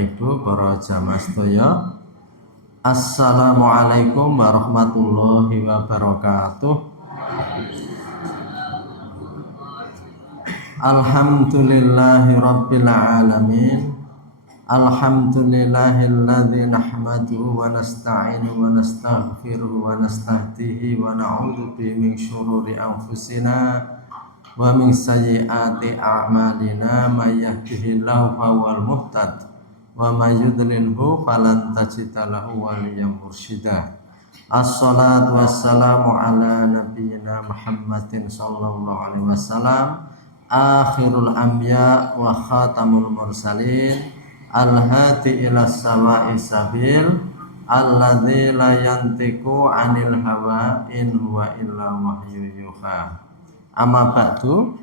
Ibu, para jamaah sedaya. Assalamualaikum warahmatullahi wabarakatuh. Alhamdulillahi rabbil alamin. Alhamdulillahilladzi nahmaduhu wa nasta'inu wa nastaghfiruhu wa nastahdihi wa na'udzu bihi min syururi anfusina wa min sayyiati a'malina may yahdihillahu fahuwal muhtad wa may yudlilhu falan tajida lahu waliyyan mursyida. Assalatu wassalamu ala nabiyyina Muhammadin sallallahu alaihi wasallam, akhirul anbiya wa khatamul mursalin, al-hadi ila sawa'i sabil, alladzi la yantiqu 'anil hawa in huwa illa wahyu yuha. Amma ba'du.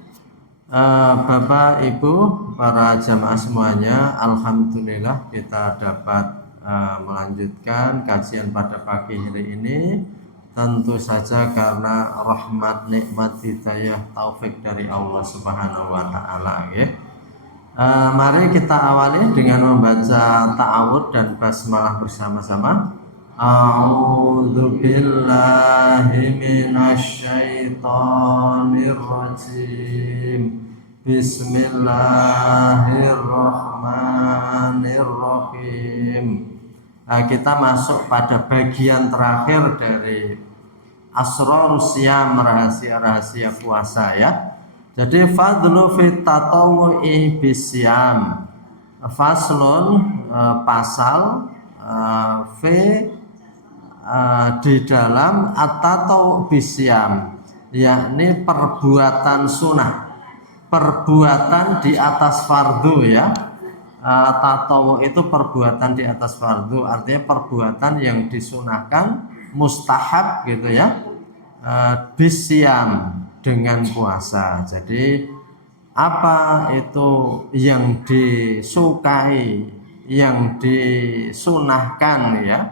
Bapak Ibu para jamaah semuanya, alhamdulillah kita dapat melanjutkan kajian pada pagi hari ini, tentu saja karena rahmat, nikmat, hidayah, taufik dari Allah Subhanahu wa taala ya. Mari kita awali dengan membaca ta'awudz dan basmalah bersama-sama. A'udzu billahi minasy syaithanir rajim. Bismillahirrahmanirrahim. Kita masuk pada bagian terakhir dari Asrarus Syam, rahasia-rahasia puasa ya. Jadi fadlu fit tatawwu'i bisyam. Faslun pasal fi di dalam at-tatawwu bisyam, yakni perbuatan sunnah, perbuatan di atas fardu ya. Tatawwu itu perbuatan di atas fardu, artinya perbuatan yang disunahkan, mustahab gitu ya. Bisyam, dengan puasa. Jadi apa itu yang disukai, yang disunahkan ya,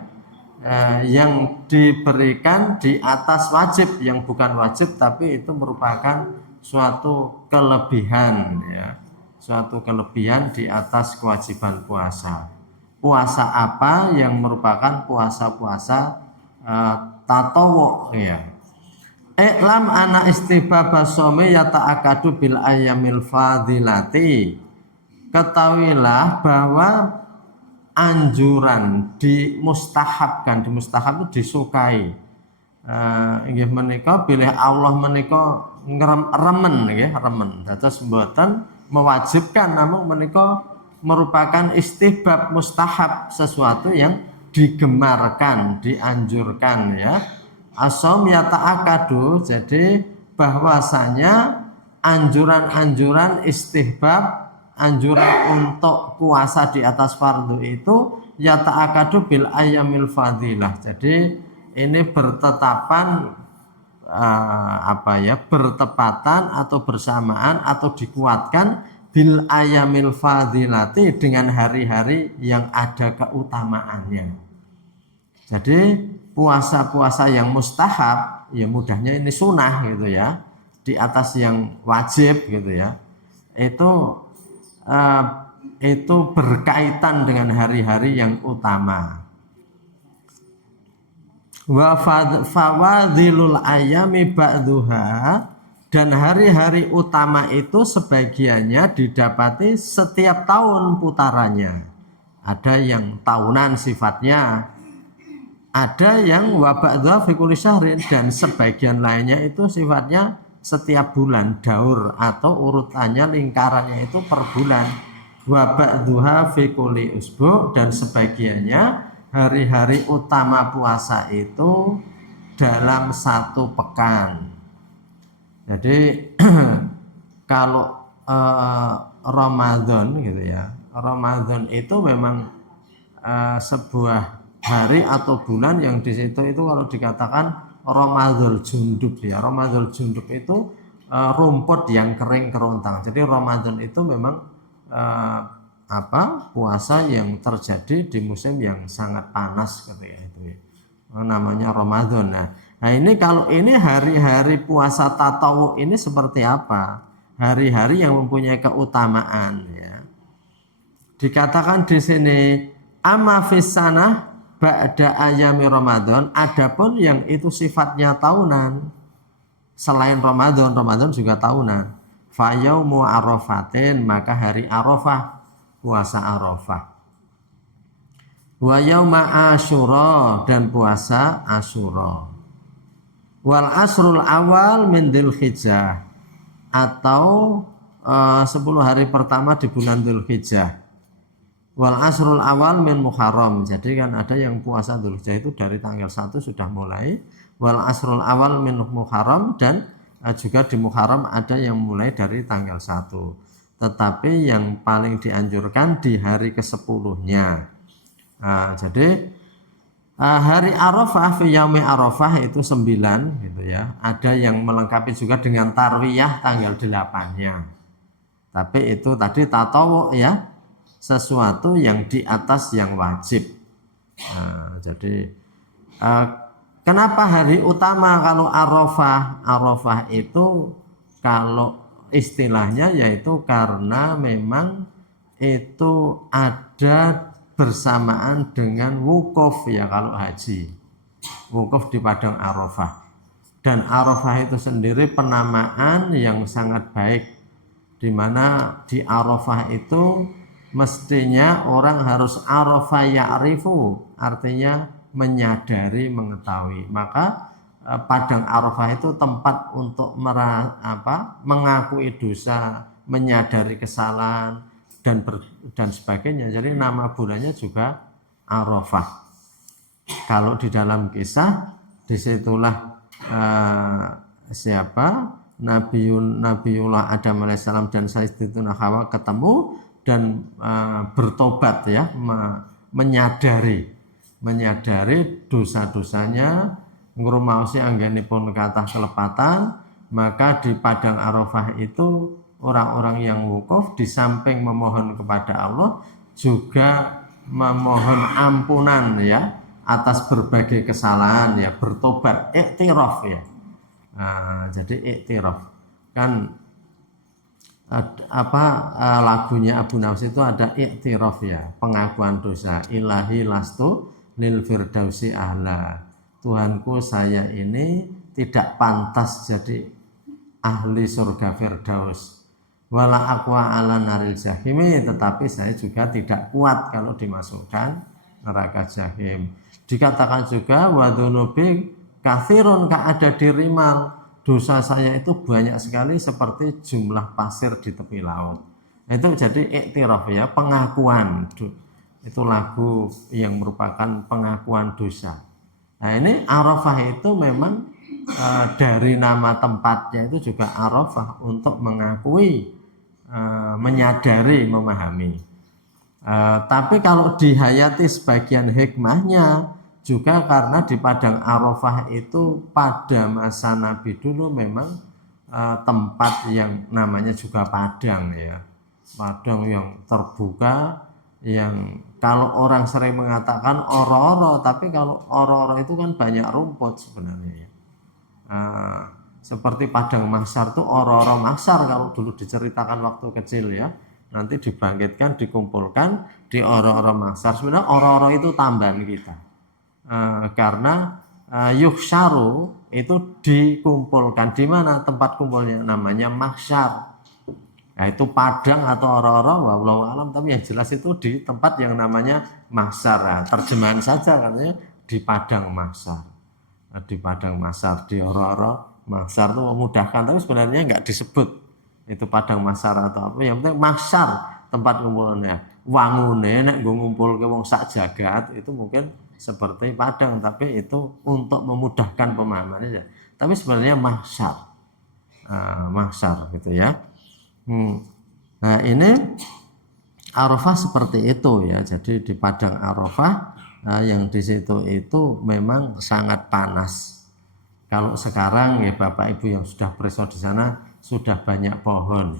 yang diberikan di atas wajib, yang bukan wajib tapi itu merupakan suatu kelebihan ya, suatu kelebihan di atas kewajiban puasa. Puasa apa yang merupakan puasa-puasa tatawwu ya. Iklam ana istibaba some yata'akadu bil ayyamil fadilati. Ketahuilah bahwa anjuran dimustahabkan, dimustahab itu disukai. Inggih menika bilih Allah menika remen nggih, remen. Dados mboten mewajibkan, namun menika merupakan istihbab, mustahab, sesuatu yang digemarkan, dianjurkan ya. Asom yata'akadu, jadi bahwasanya anjuran-anjuran istihbab, anjuran untuk puasa di atas fardu itu yata'akadu bil ayyamil fadilah. Jadi ini bertetapan bertepatan atau bersamaan atau dikuatkan bil ayyamil fadilati, dengan hari-hari yang ada keutamaannya. Jadi puasa-puasa yang mustahab, ya mudahnya ini sunnah gitu ya, di atas yang wajib gitu ya, itu berkaitan dengan hari-hari yang utama. Wa fawadhilul ayami ba'duha, dan hari-hari utama itu sebagiannya didapati setiap tahun putarannya. Ada yang tahunan sifatnya, ada yang waba'dha fi kulli syahrin, dan sebagian lainnya itu sifatnya setiap bulan, daur atau urutannya, lingkarannya itu per bulan. Waba'dha fi kulli usbu', dan sebagiannya hari-hari utama puasa itu dalam satu pekan. Jadi kalau Ramadan gitu ya, Ramadan itu memang sebuah hari atau bulan yang di situ itu kalau dikatakan Ramadhul Jundub ya. Ramadhul Jundub itu rumput yang kering kerontang. Jadi Ramadan itu memang puasa yang terjadi di musim yang sangat panas gitu ya, itu ya. Namanya Ramadan. Nah ini kalau ini hari-hari puasa tatawwu ini seperti apa? Hari-hari yang mempunyai keutamaan ya. Dikatakan di sini amma fis sanah ba'da ayami Ramadan, adapun yang itu sifatnya tahunan selain Ramadan, Ramadan juga tahunan. Fa yaumu Arafatin, maka hari Arafah, puasa Arafah. Wa yauma Asyura, dan puasa Asyura. Wal asrul awal min Dzulhijjah, atau 10 hari pertama di bulan Dzulhijjah. Wal asrul awal min Muharram. Jadi kan ada yang puasa Dzulhijjah itu dari tanggal 1 sudah mulai. Wal asrul awal min Muharram, dan juga di Muharram ada yang mulai dari tanggal 1. Tetapi yang paling dianjurkan di hari ke-10-nya. Jadi hari Arafah, fi yaumi Arafah itu 9 gitu ya. Ada yang melengkapi juga dengan tarwiyah tanggal 8-nya. Tapi itu tadi tatawu ya, sesuatu yang di atas yang wajib. Jadi kenapa hari utama kalau Arafah? Arafah itu kalau istilahnya yaitu karena memang itu ada bersamaan dengan wukuf ya kalau haji. Wukuf di padang Arafah. Dan Arafah itu sendiri penamaan yang sangat baik, di mana di Arafah itu mestinya orang harus Arafah ya'rifu, artinya menyadari, mengetahui. Maka padang Arafah itu tempat untuk mengakui dosa, menyadari kesalahan dan sebagainya. Jadi nama bulannya juga Arafah. Kalau di dalam kisah disitulah Nabiullah Adam alaihissalam dan Sayyidatuna Hawa ketemu dan bertobat ya, menyadari dosa-dosanya, ngrumaosi anggenipun kathah kelepatan. Maka di padang Arafah itu orang-orang yang wukuf di samping memohon kepada Allah juga memohon ampunan ya atas berbagai kesalahan ya, bertobat, iktiraf ya. Jadi iktiraf kan lagunya Abu Nawas itu ada iktiraf ya, pengakuan dosa. Ilahi lastu lil firdausi ahla, Tuhanku saya ini tidak pantas jadi ahli surga firdaus. Wala aqwa ala naril jahimi, tetapi saya juga tidak kuat kalau dimasukkan neraka jahim. Dikatakan juga wadzunubi kathirun ka'ada dirimal, dosa saya itu banyak sekali seperti jumlah pasir di tepi laut. Itu jadi iktiraf ya, pengakuan. Itu lagu yang merupakan pengakuan dosa. Nah ini Arafah itu memang dari nama tempatnya itu juga Arafah, untuk mengakui, menyadari, memahami. Tapi kalau dihayati sebagian hikmahnya juga karena di padang Arafah itu pada masa Nabi dulu memang tempat yang namanya juga padang ya, padang yang terbuka, yang kalau orang sering mengatakan oro-oro, tapi kalau oro-oro itu kan banyak rumput sebenarnya. Seperti padang mahsyar tuh oro-oro mahsyar kalau dulu diceritakan waktu kecil ya, nanti dibangkitkan, dikumpulkan di oro-oro mahsyar. Sebenarnya oro-oro itu tambahan kita, karena yuhsyaru itu dikumpulkan di mana tempat kumpulnya, namanya mahsyar. Nah, itu padang atau oro-oro wallahu alam, tapi yang jelas itu di tempat yang namanya mahsyar. Nah, terjemahan saja katanya di padang mahsyar. Di padang mahsyar, di oro-oro mahsyar itu memudahkan, tapi sebenarnya enggak disebut itu padang mahsyar atau apa. Yang penting mahsyar tempat kumpulnya. Wangune nek nggo ngumpulke wong sak jagat itu mungkin seperti padang, tapi itu untuk memudahkan pemahamannya aja. Tapi sebenarnya mahsyar. Mahsyar gitu ya. Nah ini Arafah seperti itu ya. Jadi di padang Arafah yang di situ itu memang sangat panas. Kalau sekarang ya Bapak Ibu yang sudah preso di sana sudah banyak pohon.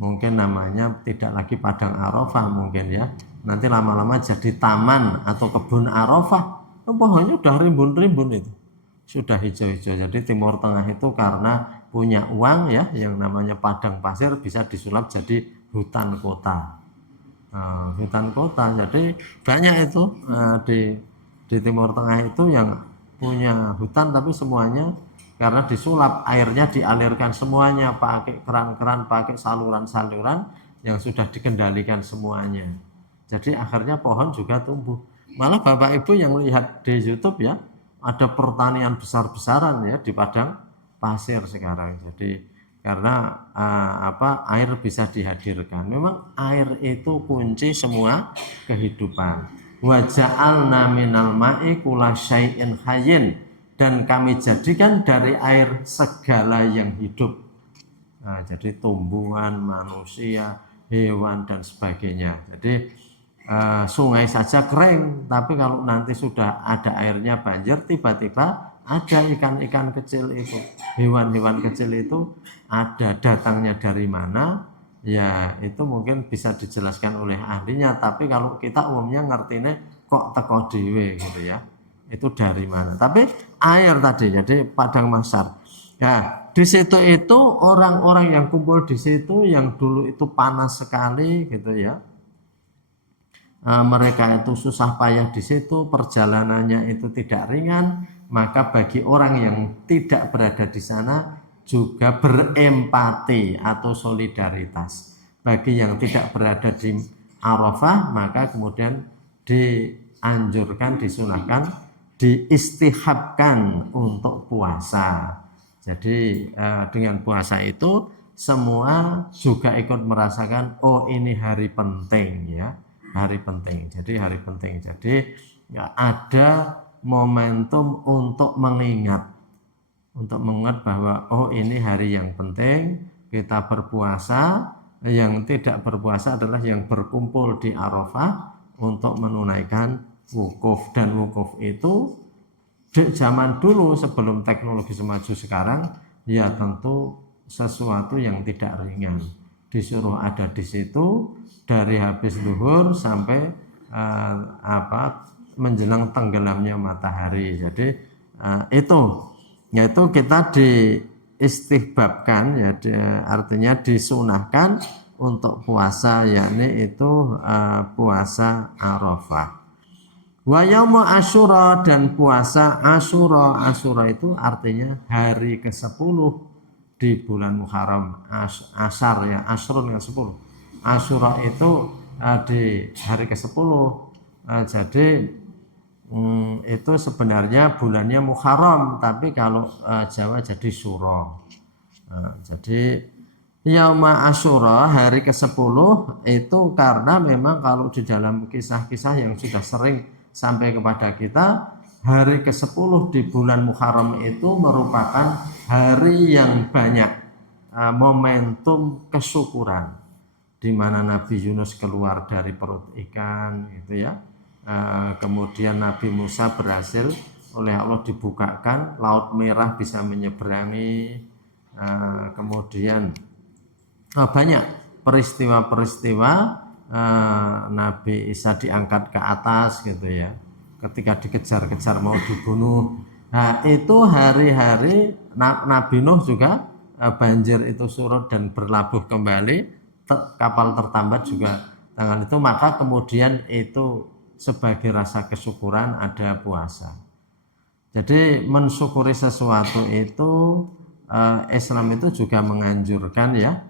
Mungkin namanya tidak lagi padang Arafah mungkin ya. Nanti lama-lama jadi taman atau kebun Arafah. Pohonnya udah rimbun-rimbun itu. Sudah hijau-hijau. Jadi Timur Tengah itu karena punya uang ya, yang namanya padang pasir bisa disulap jadi hutan kota. hutan kota. Jadi banyak itu di Timur Tengah itu yang punya hutan tapi semuanya karena disulap airnya dialirkan semuanya pakai keran-keran, pakai saluran-saluran yang sudah dikendalikan semuanya. Jadi akhirnya pohon juga tumbuh. Malah Bapak Ibu yang lihat di YouTube ya, ada pertanian besar-besaran ya di padang pasir sekarang. Jadi karena air bisa dihadirkan. Memang air itu kunci semua kehidupan. Wa ja'alna minal ma'i kulla syai'in hayyin, dan kami jadikan dari air segala yang hidup. Jadi tumbuhan, manusia, hewan dan sebagainya. Jadi sungai saja kering, tapi kalau nanti sudah ada airnya banjir, tiba-tiba ada ikan-ikan kecil itu, hewan-hewan kecil itu ada datangnya dari mana, ya itu mungkin bisa dijelaskan oleh ahlinya. Tapi kalau kita umumnya ngertinya kok teko dhewe gitu ya, itu dari mana. Tapi air tadi, jadi padang mahsyar. Ya, di situ itu orang-orang yang kumpul di situ yang dulu itu panas sekali gitu ya. Mereka itu susah payah di situ, perjalanannya itu tidak ringan, maka bagi orang yang tidak berada di sana juga berempati atau solidaritas. Bagi yang tidak berada di Arafah, maka kemudian dianjurkan, disunahkan, diistihabkan untuk puasa. Jadi dengan puasa itu semua juga ikut merasakan, oh ini hari penting ya, hari penting. Jadi hari penting. Jadi ya ada momentum untuk mengingat bahwa oh ini hari yang penting, kita berpuasa. Yang tidak berpuasa adalah yang berkumpul di Arafah untuk menunaikan wukuf, dan wukuf itu di zaman dulu sebelum teknologi semaju sekarang ya tentu sesuatu yang tidak ringan. Disuruh ada di situ dari habis zuhur sampai menjelang tenggelamnya matahari. Jadi itu yaitu kita diistihbabkan ya, artinya disunahkan untuk puasa, yakni itu puasa Arafah. Wa yaumu Asyura, dan puasa Asyura. Asyura itu artinya hari ke-10 di bulan Muharram. Asyar ya, Asrun yang 10. Asyura itu di hari ke-10. Jadi itu sebenarnya bulannya Muharram, tapi kalau Jawa jadi Syura. Jadi Yauma Asyura hari ke-10 itu karena memang kalau di dalam kisah-kisah yang sudah sering sampai kepada kita, hari ke-10 di bulan Muharram itu merupakan hari yang banyak momentum kesyukuran, di mana Nabi Yunus keluar dari perut ikan gitu ya. Kemudian Nabi Musa berhasil oleh Allah dibukakan Laut Merah, bisa menyeberangi. Kemudian banyak peristiwa-peristiwa Nabi Isa diangkat ke atas gitu ya, ketika dikejar-kejar mau dibunuh. Nah itu hari-hari Nabi Nuh juga banjir itu surut dan berlabuh kembali, kapal tertambat juga tanggal itu. Maka kemudian itu sebagai rasa kesyukuran ada puasa. Jadi mensyukuri sesuatu itu Islam itu juga menganjurkan ya,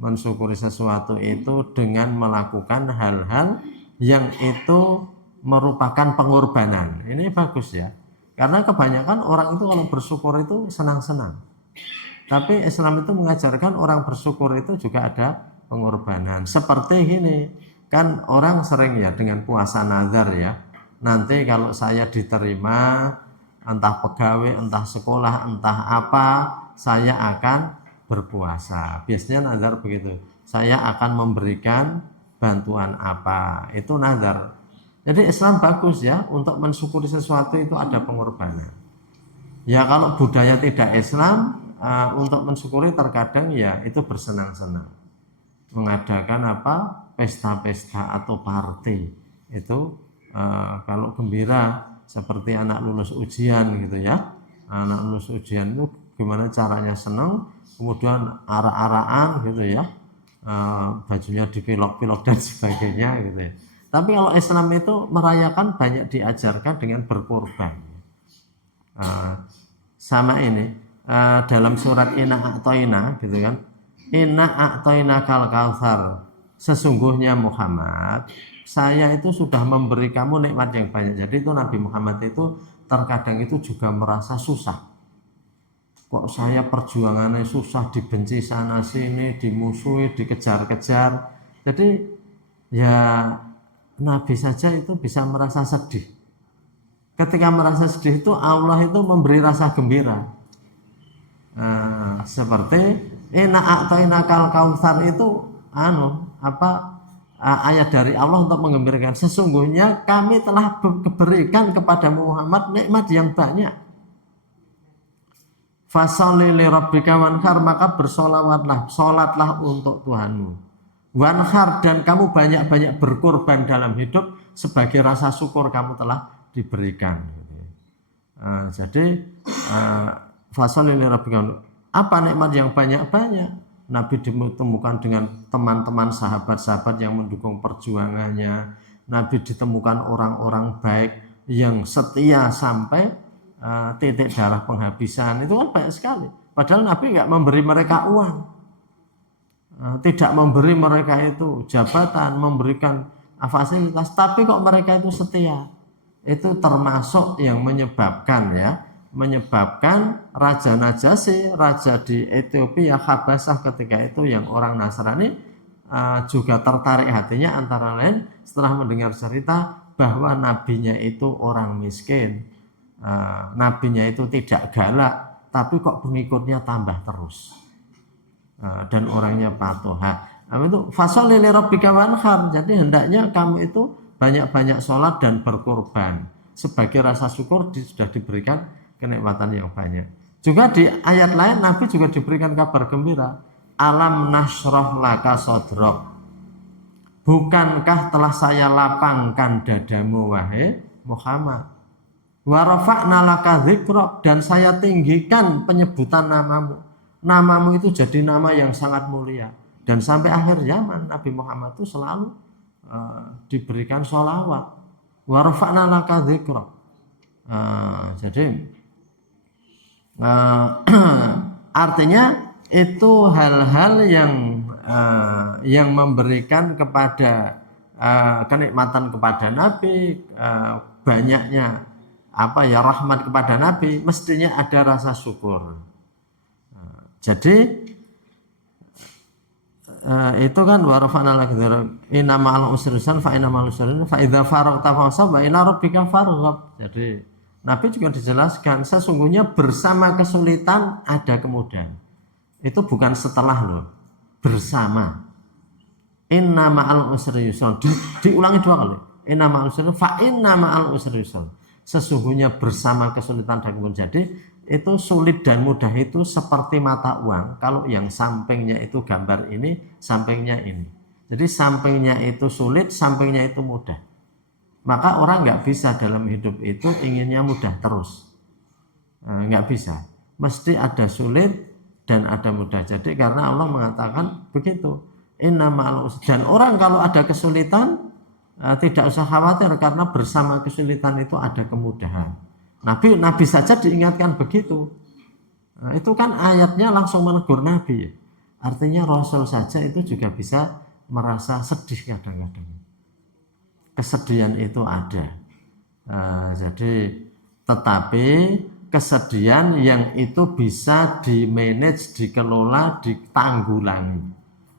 mensyukuri sesuatu itu dengan melakukan hal-hal yang itu merupakan pengorbanan. Ini bagus ya, karena kebanyakan orang itu kalau bersyukur itu senang-senang, tapi Islam itu mengajarkan orang bersyukur itu juga ada pengorbanan. Seperti ini kan orang sering ya dengan puasa nazar ya, nanti kalau saya diterima entah pegawai, entah sekolah, entah apa, saya akan berpuasa. Biasanya nazar begitu, saya akan memberikan bantuan apa, itu nazar. Jadi Islam bagus ya, untuk mensyukuri sesuatu itu ada pengorbanan. Ya kalau budaya tidak Islam, untuk mensyukuri terkadang ya itu bersenang-senang, mengadakan apa, pesta-pesta atau party itu kalau gembira, seperti anak lulus ujian gitu ya. Anak lulus ujian itu gimana caranya senang, kemudian arak-arakan gitu ya, bajunya dipilok-pilok dan sebagainya gitu ya. Tapi kalau Islam itu merayakan banyak diajarkan dengan berkorban. Sama ini dalam surat Inna A'toina gitu kan, Inna A'toina kal kautsar, sesungguhnya Muhammad saya itu sudah memberi kamu nikmat yang banyak. Jadi itu Nabi Muhammad itu terkadang itu juga merasa susah, kok saya perjuangannya susah, dibenci sana sini, dimusuhi, dikejar-kejar. Jadi ya Nabi saja itu bisa merasa sedih. Ketika merasa sedih itu Allah itu memberi rasa gembira. Seperti Inna a'toina kal kautsar itu ayat dari Allah untuk menggembirakan, sesungguhnya kami telah berikan kepada Muhammad nikmat yang banyak. Fasholli li rabbika wanhar, maka bersolawatlah, solatlah untuk Tuhanmu. Wanhar, dan kamu banyak-banyak berkorban dalam hidup sebagai rasa syukur kamu telah diberikan. Jadi fasholli li rabbika, apa nikmat yang banyak-banyak? Nabi ditemukan dengan teman-teman sahabat-sahabat yang mendukung perjuangannya. Nabi ditemukan orang-orang baik yang setia sampai titik darah penghabisan. Itu kan banyak sekali. Padahal Nabi nggak memberi mereka uang, tidak memberi mereka itu jabatan, memberikan fasilitas, tapi kok mereka itu setia. Itu termasuk yang menyebabkan Raja Najasyi, raja di Ethiopia Habasah ketika itu yang orang Nasrani juga tertarik hatinya, antara lain setelah mendengar cerita bahwa nabinya itu orang miskin, nabinya itu tidak galak, tapi kok pengikutnya tambah terus dan orangnya patuh. Itu fasholli li rabbika wanhar, jadi hendaknya kamu itu banyak-banyak sholat dan berkorban sebagai rasa syukur sudah diberikan kenikmatan yang banyak. Juga di ayat lain Nabi juga diberikan kabar gembira, alam nashrah laka sodrok, bukankah telah saya lapangkan dadamu wahai Muhammad, wa rafa'na laka dzikrok, dan saya tinggikan penyebutan namamu itu jadi nama yang sangat mulia. Dan sampai akhir zaman Nabi Muhammad itu selalu diberikan sholawat, wa rafa'na laka dzikrok. Jadi artinya itu hal-hal yang memberikan kepada kenikmatan kepada Nabi, banyaknya rahmat kepada Nabi, mestinya ada rasa syukur. Jadi itu kan warafana lagi inna ma'al usri yusran fa inna ma'al usri yusran fa idza faragta fansab wa ila rabbika farghab. Jadi Nabi juga dijelaskan, sesungguhnya bersama kesulitan ada kemudahan. Itu bukan setelah loh, bersama. Inna ma'al usri yusran, diulangi 2 kali. Inna ma'al usri yusran fa inna ma'al usri yusran. Sesungguhnya bersama kesulitan ada kemudahan. Jadi itu sulit dan mudah itu seperti mata uang. Kalau yang sampingnya itu gambar ini, sampingnya ini. Jadi sampingnya itu sulit, sampingnya itu mudah. Maka orang nggak bisa dalam hidup itu inginnya mudah terus, nggak bisa. Mesti ada sulit dan ada mudah. Jadi karena Allah mengatakan begitu, inna ma'al usri. Dan orang kalau ada kesulitan tidak usah khawatir, karena bersama kesulitan itu ada kemudahan. Nabi saja diingatkan begitu. Itu kan ayatnya langsung menegur Nabi. Artinya Rasul saja itu juga bisa merasa sedih kadang-kadang. Kesedihan itu ada. Tetapi kesedihan yang itu bisa di-manage, dikelola, ditanggulangi.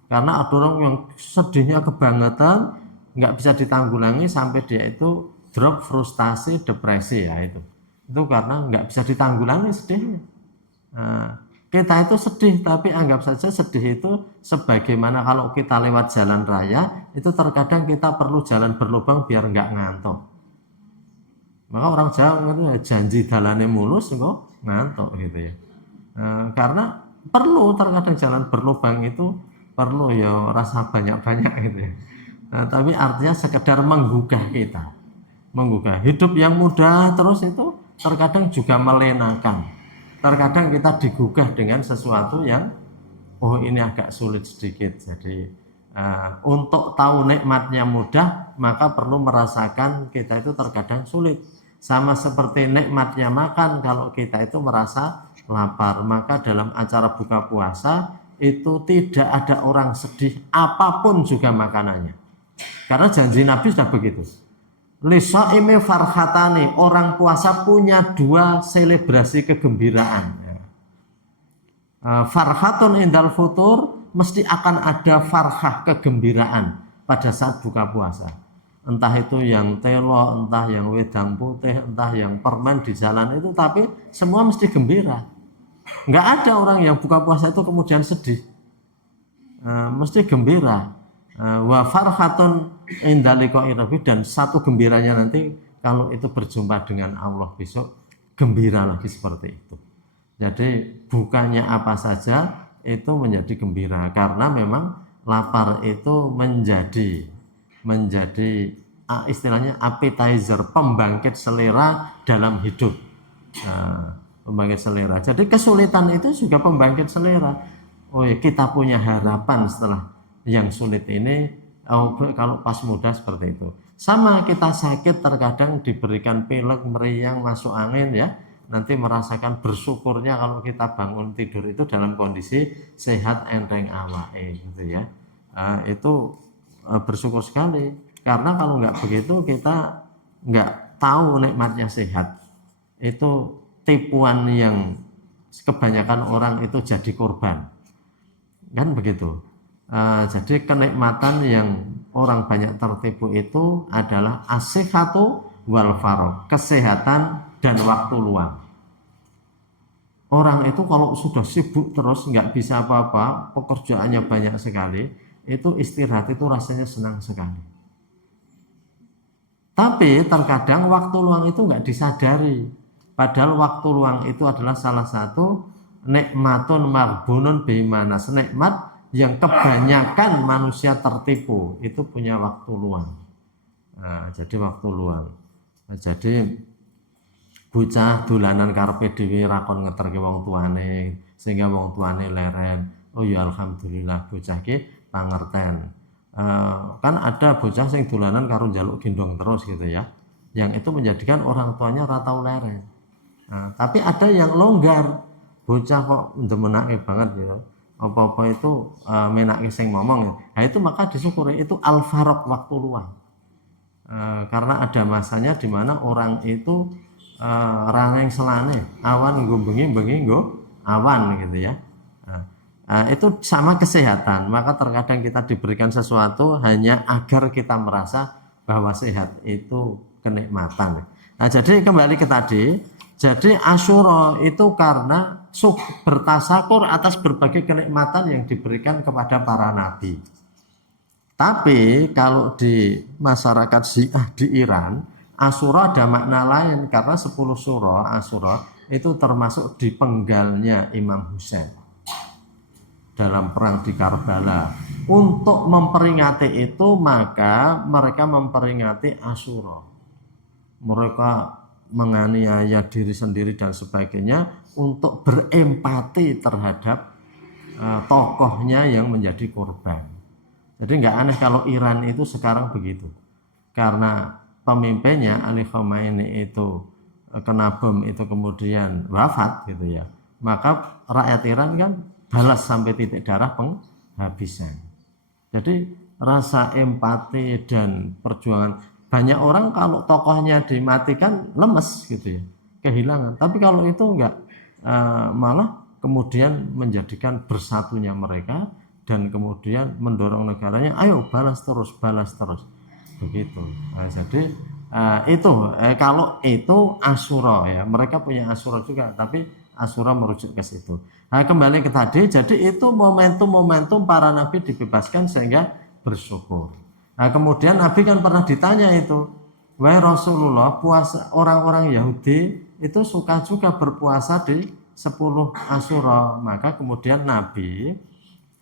Karena ada orang yang sedihnya kebangetan, nggak bisa ditanggulangi sampai dia itu drop, frustasi, depresi ya itu. Itu karena nggak bisa ditanggulangi sedihnya. Kita itu sedih, tapi anggap saja sedih itu sebagaimana kalau kita lewat jalan raya, itu terkadang kita perlu jalan berlubang biar nggak ngantuk. Maka orang Jawa itu janji dalane mulus kok ngantuk gitu ya. Karena perlu terkadang jalan berlubang itu perlu ya rasa banyak-banyak gitu ya. Tapi artinya sekedar menggugah kita. Menggugah hidup yang mudah terus itu terkadang juga melenakan. Terkadang kita digugah dengan sesuatu yang oh ini agak sulit sedikit. Jadi untuk tahu nikmatnya mudah, maka perlu merasakan kita itu terkadang sulit. Sama seperti nikmatnya makan, kalau kita itu merasa lapar, maka dalam acara buka puasa itu tidak ada orang sedih apapun juga makanannya. Karena janji Nabi sudah begitu. Lisaimi farhatani, orang puasa punya dua selebrasi kegembiraan. Farhatun indal futur, mesti akan ada farhah kegembiraan pada saat buka puasa. Entah itu yang telo, entah yang wedang putih, entah yang permen di jalan itu, tapi semua mesti gembira. Nggak ada orang yang buka puasa itu kemudian sedih. Mesti gembira. Wa farhatun indaliqa'i rabbi, dan satu gembiranya nanti kalau itu berjumpa dengan Allah besok, gembira lagi seperti itu. Jadi bukannya apa saja itu menjadi gembira, karena memang lapar itu menjadi istilahnya appetizer, pembangkit selera dalam hidup. Pembangkit selera. Jadi kesulitan itu juga pembangkit selera. Oh ya, kita punya harapan setelah yang sulit ini. Kalau pas muda seperti itu. Sama kita sakit terkadang diberikan pilek, meriang, masuk angin ya. Nanti merasakan bersyukurnya kalau kita bangun tidur itu dalam kondisi sehat, enteng awake gitu ya. Itu bersyukur sekali, karena kalau nggak begitu kita nggak tahu nikmatnya sehat. Itu tipuan yang kebanyakan orang itu jadi korban, kan begitu. Jadi kenikmatan yang orang banyak tertipu itu adalah as-sihhatu wal faragh, kesehatan dan waktu luang. Orang itu kalau sudah sibuk terus nggak bisa apa-apa, pekerjaannya banyak sekali, itu istirahat itu rasanya senang sekali. Tapi terkadang waktu luang itu nggak disadari. Padahal waktu luang itu adalah salah satu nikmatun maghbunun bimanas, nikmat yang kebanyakan manusia tertipu, itu punya waktu luang. Jadi waktu luang. Jadi bocah dolanan karepe dhewe rakon ngeterke wong tuane, sehingga wong tuane leren. Oh ya alhamdulillah bocah ki pangerten. Kan ada bocah sing dolanan karo njaluk gendong terus gitu ya. Yang itu menjadikan orang tuanya ora tau leren. Tapi ada yang longgar. Bocah kok ndemenake banget gitu. Apa-apa itu menake sing ngomong. Nah itu maka disyukuri, itu al-faraq, waktu luang. Karena ada masanya di mana orang itu rangeng selane, awan nggo bengi nggo awan gitu ya. Itu sama kesehatan, maka terkadang kita diberikan sesuatu hanya agar kita merasa bahwa sehat itu kenikmatan. Nah, jadi kembali ke tadi, jadi Asyura itu karena bertasakur atas berbagai kenikmatan yang diberikan kepada para nabi. Tapi kalau di masyarakat Syiah di Iran, Asyura ada makna lain, karena 10 surah Asyura itu termasuk dipenggalnya Imam Husain dalam perang di Karbala. Untuk memperingati itu, maka mereka memperingati Asyura. Mereka menganiaya diri sendiri dan sebagainya untuk berempati terhadap tokohnya yang menjadi korban. Jadi nggak aneh kalau Iran itu sekarang begitu, karena pemimpinnya Ali Khamenei itu kena bom itu kemudian wafat gitu ya, maka rakyat Iran kan balas sampai titik darah penghabisan. Jadi rasa empati dan perjuangan, banyak orang kalau tokohnya dimatikan lemes gitu ya, kehilangan. Tapi kalau itu enggak, malah kemudian menjadikan bersatunya mereka dan kemudian mendorong negaranya, ayo balas terus begitu. Jadi itu kalau itu Asyura ya, mereka punya Asyura juga, tapi Asyura merujuk ke situ. Nah, kembali ke tadi, jadi itu momentum para nabi dibebaskan sehingga bersyukur. Nah, kemudian Nabi kan pernah ditanya itu, wahai Rasulullah, puasa orang-orang Yahudi itu suka juga berpuasa di 10 Asyura. Maka kemudian Nabi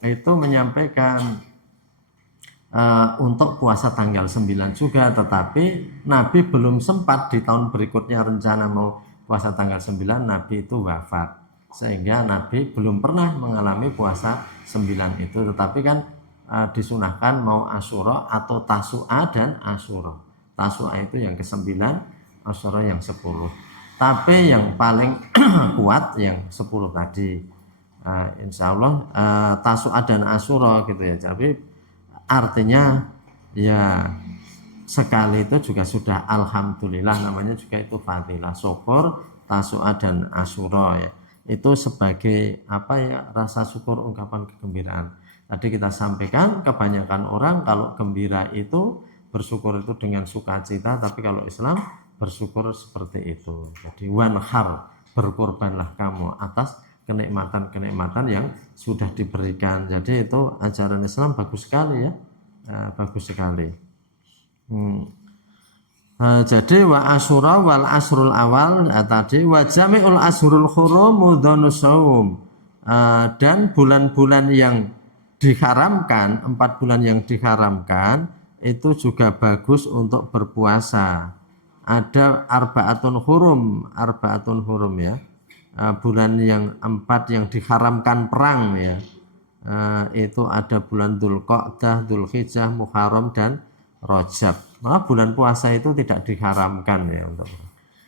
itu menyampaikan untuk puasa tanggal 9 juga, tetapi Nabi belum sempat, di tahun berikutnya rencana mau puasa tanggal 9, Nabi itu wafat. sehingga Nabi belum pernah mengalami puasa 9 itu, tetapi kan disunahkan mau Asyura atau Tasu'a dan Asyura. Tasu'a itu yang ke-9, Asyura yang 10. Tapi yang paling kuat yang 10 tadi. Insya Allah Tasu'a dan Asyura gitu ya. Jadi artinya ya sekali itu juga sudah alhamdulillah, namanya juga itu fadilah, syukur Tasu'a dan Asyura ya. Itu sebagai apa ya, rasa syukur, ungkapan kegembiraan. Tadi kita sampaikan kebanyakan orang kalau gembira itu bersyukur itu dengan sukacita, tapi kalau Islam bersyukur seperti itu. Jadi wanhar, berkorbanlah kamu atas kenikmatan-kenikmatan yang sudah diberikan. Jadi itu ajaran Islam bagus sekali ya, bagus sekali. Jadi wa asyura wal asrul awal tadi wa jami'ul asrul hurum mudhonus saum, dan bulan-bulan yang diharamkan, 4 bulan yang diharamkan itu juga bagus untuk berpuasa. Ada arbaatun hurum ya, bulan yang 4 yang diharamkan perang ya. Itu ada bulan Dzulqa'dah, Dzulhijjah, Muharram dan Rajab. Nah, bulan puasa itu tidak diharamkan ya untuk.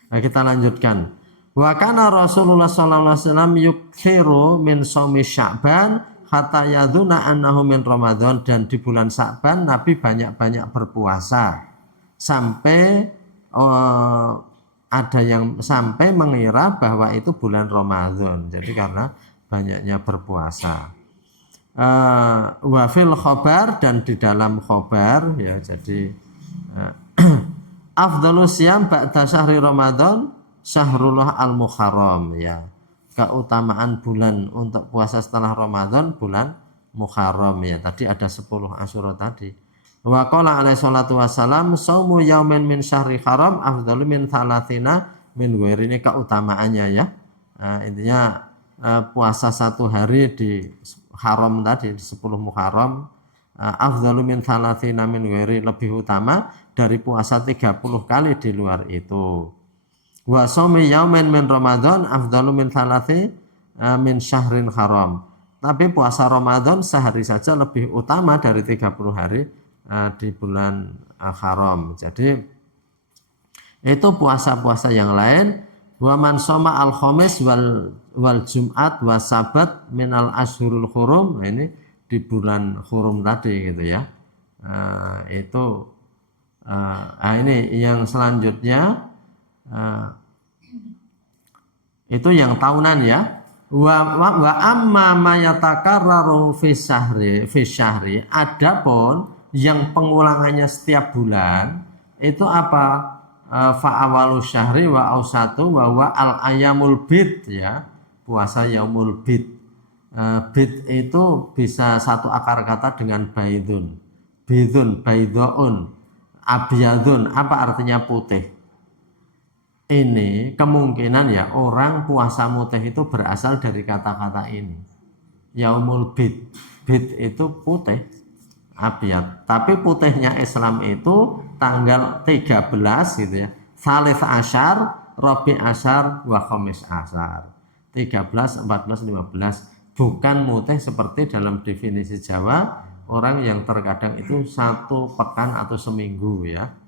Nah, kita lanjutkan. Wa kana Rasulullah sallallahu alaihi wasallam yukthiru min shaumi Sya'ban hatta yadhunna annahu min Ramadan, dan di bulan Sya'ban Nabi banyak-banyak berpuasa sampai ada yang sampai mengira bahwa itu bulan Ramadan. Jadi karena banyaknya berpuasa. Wafil khobar, dan di dalam khobar ya, jadi afdhalus siyam ba'da syahri Ramadan syahrullah al-Muharram ya, keutamaan bulan untuk puasa setelah Ramadan bulan Muharram ya. Tadi ada 10 Asyura tadi. Wa qala alaihi salatu wassalam saumu yaumin min syahri haram afdhalu min thalathina min ghairi, ini keutamaannya ya. Intinya puasa 1 hari di haram tadi, di 10 Muharram, afdhalu min thalathina min ghairi, lebih utama dari puasa 30 kali di luar itu. Wa shaumi yaumin min Ramadan afdhalu min thalathi min syahrin haram, tapi puasa Ramadan sehari saja lebih utama dari 30 hari di bulan haram. Jadi itu puasa-puasa yang lain. Wa man shoma al-khamis wal jum'at wa sabat minal ashurul hurum. Nah, ini di bulan hurum tadi gitu ya. Ini yang selanjutnya itu yang tahunan ya. Wa amma ma yatakarraru fi syahri, adapun yang pengulangannya setiap bulan itu apa? Fa awalu syahri wa ausatu wa wa al ayamul bid ya, puasa yaumul bid. Bid itu bisa satu akar kata dengan baidun, bidun, baidoun, abyadun, apa artinya putih. Ini kemungkinan ya orang puasa mutih itu berasal dari kata-kata ini, yaumul bid. Bid itu putih, abyad. Tapi putihnya Islam itu tanggal 13 gitu ya. Salih asyar, Rabi asyar, wa khamis asyar. 13, 14, 15. Bukan mutih seperti dalam definisi Jawa, orang yang terkadang itu 1 pekan atau seminggu ya.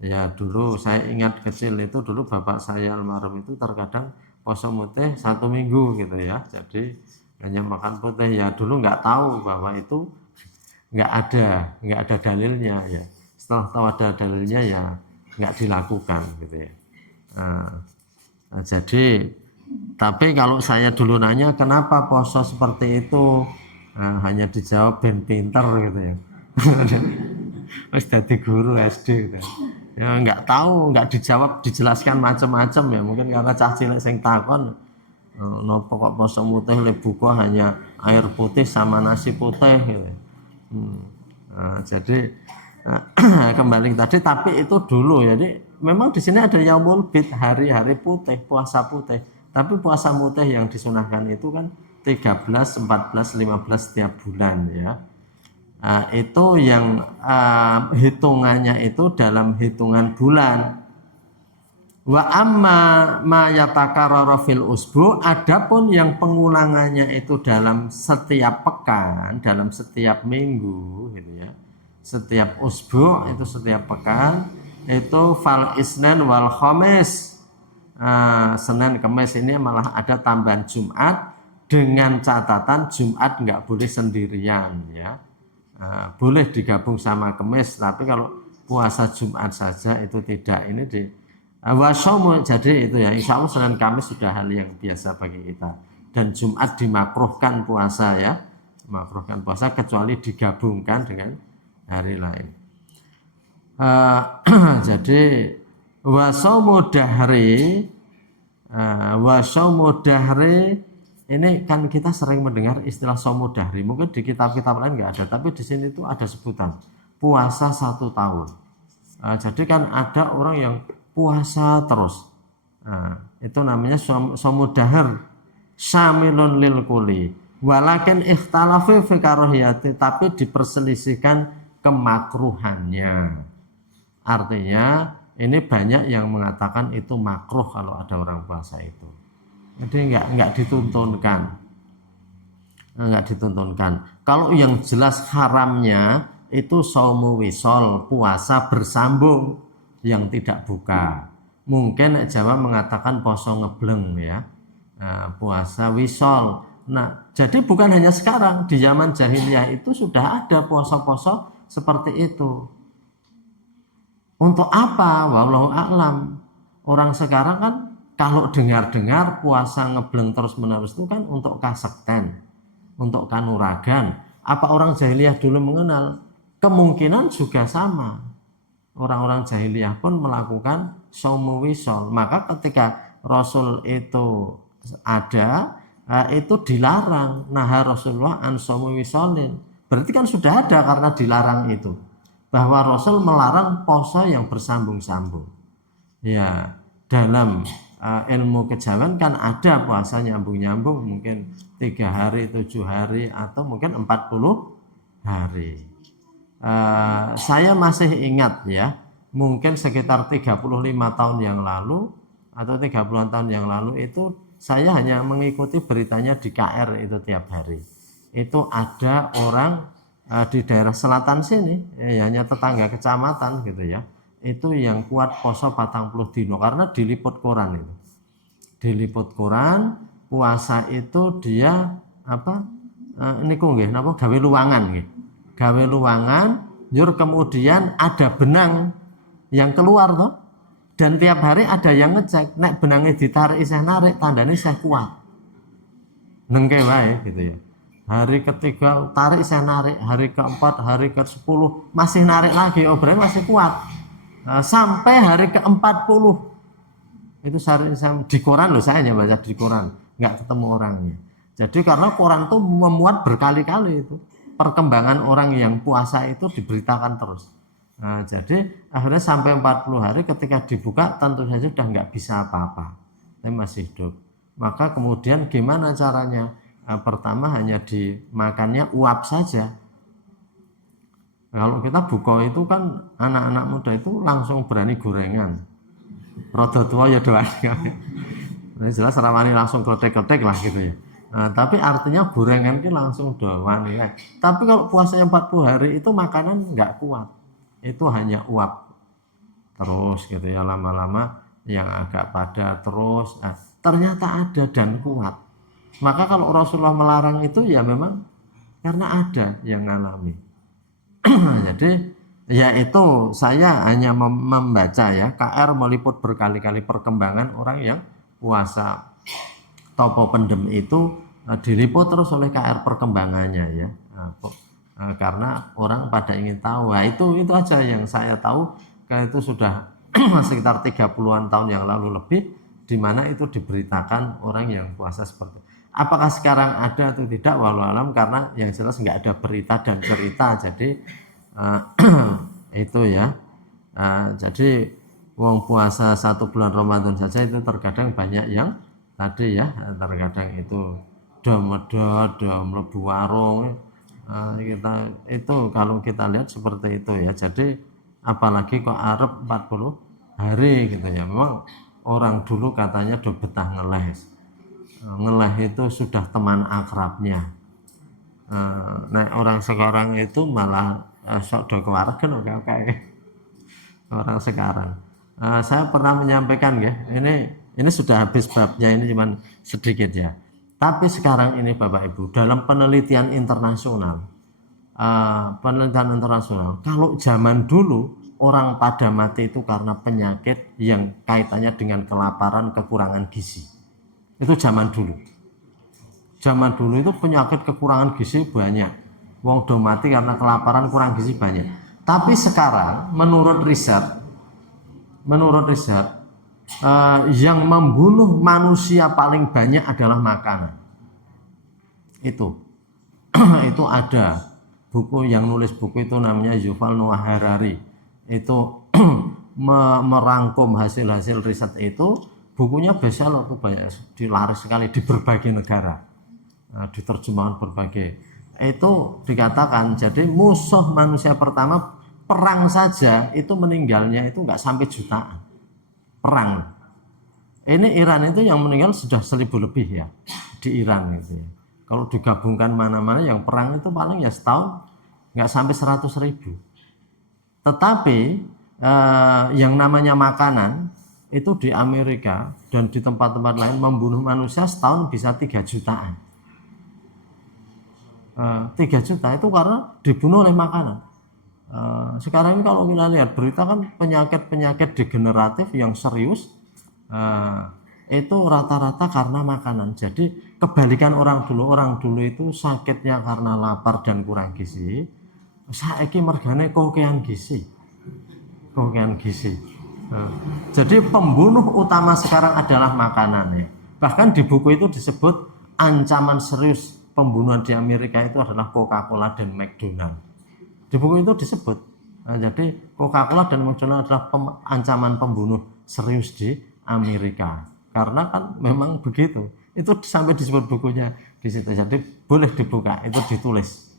Ya dulu saya ingat kecil itu, dulu bapak saya almarhum itu terkadang puasa mutih 1 minggu gitu ya. Jadi hanya makan putih ya, dulu nggak tahu bahwa itu nggak ada dalilnya ya. Setelah tahu ada dalilnya ya nggak dilakukan gitu ya. Jadi tapi kalau saya dulu nanya kenapa poso seperti itu, hanya dijawab ben pinter gitu ya. Wis dadi guru SD gitu. Ya nggak tahu, nggak dijawab, dijelaskan macam-macam ya, mungkin karena cah cilik sing takon nopo kok poso mutih le buka hanya air putih sama nasi putih gitu. Jadi kembali tadi, tapi itu dulu. Jadi memang di sini ada yaumul bid, hari-hari putih, puasa putih. Tapi puasa mutih yang disunahkan itu kan 13, 14, 15 setiap bulan ya. Itu yang hitungannya itu dalam hitungan bulan. Wa amma ma yatakarrara fil usbu, adapun yang pengulangannya itu dalam setiap pekan, dalam setiap minggu gitu ya. Setiap usbu itu setiap pekan, itu fal isnin wal khamis. Senin Kamis ini malah ada tambahan Jumat, dengan catatan Jumat nggak boleh sendirian ya. Boleh digabung sama Kamis, tapi kalau puasa Jumat saja itu tidak. Ini di wasomu, jadi itu ya, insya Allah Senin Kamis sudah hal yang biasa bagi kita, dan Jumat dimakruhkan puasa ya, makruhkan puasa kecuali digabungkan dengan hari lain. Jadi wasomu dahri, wasomu dahri ini kan kita sering mendengar istilah somu dahri, mungkin di kitab-kitab lain nggak ada, tapi di sini tuh ada sebutan puasa 1 tahun. Jadi kan ada orang yang puasa terus, itu namanya somu dahr syamilun lil kuli, walakin ikhtalafi fi karahiyati, tapi diperselisihkan kemakruhannya. Artinya ini banyak yang mengatakan itu makruh kalau ada orang puasa itu. Jadi nggak dituntunkan, nggak dituntunkan. Kalau yang jelas haramnya itu saumu wisol, puasa bersambung yang tidak buka. Mungkin Jawa mengatakan poso ngebleng ya, puasa wisol. Nah, jadi bukan hanya sekarang, di zaman jahiliyah itu sudah ada poso-poso seperti itu. Untuk apa? Wallahu a'lam. Orang sekarang kan kalau dengar-dengar puasa ngebleng terus-menerus itu kan untuk kasekten, untuk kanuragan. Apa orang jahiliyah dulu mengenal? Kemungkinan juga sama. Orang-orang jahiliyah pun melakukan saumu wisol. Maka ketika Rasul itu ada, itu dilarang. Nah, Rasulullah an saumu wisolin. Berarti kan sudah ada karena dilarang itu. Bahwa Rasul melarang puasa yang bersambung-sambung. Ya, dalam ilmu kejawen kan ada puasa nyambung-nyambung, mungkin 3 hari, 7 hari, atau mungkin 40 hari. Saya masih ingat ya, mungkin sekitar 35 tahun yang lalu atau 30 tahun yang lalu itu saya hanya mengikuti beritanya di KR itu tiap hari. Itu ada orang di daerah selatan sini, ya, hanya tetangga kecamatan gitu ya, itu yang kuat poso 40 dino karena diliput koran itu. Diliput koran puasa itu dia apa? Niku nggih napa gawe luwangan nggih. Gawe luwangan, nyur kemudian ada benang yang keluar toh. Dan tiap hari ada yang ngecek, nek benangnya ditarik isih narik, tandanya isih kuat. Nengke wae gitu ya. Hari ketiga tarik saya narik, hari keempat, hari ke-10 masih narik lagi, berarti masih kuat. Sampai hari ke-40 itu saya di koran loh, saya hanya baca di koran, nggak ketemu orangnya. Jadi karena koran tuh memuat berkali-kali itu perkembangan orang yang puasa itu diberitakan terus. Jadi akhirnya sampai 40 hari ketika dibuka tentu saja sudah nggak bisa apa-apa, tapi masih hidup. Maka kemudian gimana caranya? Pertama hanya dimakannya uap saja. Kalau kita buka itu kan anak-anak muda itu langsung berani gorengan. Rodo tua ya doang. Nah, jelas ramani langsung kletek-kletek lah gitu ya. Tapi artinya gorengan itu langsung doang ya. Tapi kalau puasanya 40 hari itu makanan nggak kuat. Itu hanya uap terus gitu ya, lama-lama yang agak padat terus. Ternyata ada dan kuat. Maka kalau Rasulullah melarang itu ya memang karena ada yang ngalami. Jadi ya itu saya hanya membaca ya, KR meliput berkali-kali perkembangan orang yang puasa Topo Pendem itu diliput terus oleh KR perkembangannya ya. Karena orang pada ingin tahu. Nah, itu aja yang saya tahu, itu sudah sekitar 30-an tahun yang lalu lebih, di mana itu diberitakan orang yang puasa seperti itu. Apakah sekarang ada atau tidak, walau alam, karena yang jelas nggak ada berita dan cerita, jadi itu ya. Jadi wong puasa 1 bulan Ramadan saja itu terkadang banyak yang tadi ya, terkadang itu medot, mlebu warung, kita itu kalau kita lihat seperti itu ya. Jadi apalagi kok arep 40 hari gitu ya. Memang orang dulu katanya udah betah ngeleh. Ngeleh itu sudah teman akrabnya. Nah orang sekarang itu malah sok do keluarga kayak orang sekarang. Saya pernah menyampaikan ya, ini sudah habis babnya, ini cuman sedikit ya. Tapi sekarang ini Bapak Ibu, dalam penelitian internasional, kalau zaman dulu orang pada mati itu karena penyakit yang kaitannya dengan kelaparan, kekurangan gizi. Itu zaman dulu. Zaman dulu itu penyakit kekurangan gizi banyak. Wong do mati karena kelaparan, kurang gizi banyak. Tapi sekarang menurut riset yang membunuh manusia paling banyak adalah makanan. Itu ada buku yang nulis buku itu namanya Yuval Noah Harari. Itu merangkum hasil-hasil riset itu. Bukunya bestseller tuh banyak, dilaris sekali di berbagai negara, diterjemahkan berbagai. Itu dikatakan jadi musuh manusia pertama perang saja itu meninggalnya itu nggak sampai jutaan. Perang. Ini Iran itu yang meninggal sudah 1.000 lebih ya di Iran itu. Ya. Kalau digabungkan mana-mana yang perang itu paling ya setahun nggak sampai 100.000. Tetapi yang namanya makanan itu di Amerika dan di tempat-tempat lain membunuh manusia setahun bisa 3 jutaan. 3 juta itu karena dibunuh oleh makanan. Sekarang ini kalau kita lihat berita kan penyakit-penyakit degeneratif yang serius itu rata-rata karena makanan. Jadi kebalikan orang dulu itu sakitnya karena lapar dan kurang gizi. Saiki mergane kokean gizi. Jadi pembunuh utama sekarang adalah makanan ya. Bahkan di buku itu disebut ancaman serius pembunuhan di Amerika itu adalah Coca-Cola dan McDonald. Di buku itu disebut. Jadi Coca-Cola dan McDonald adalah ancaman pembunuh serius di Amerika. Karena kan memang begitu. Itu sampai disebut bukunya di situ. Jadi boleh dibuka, itu ditulis.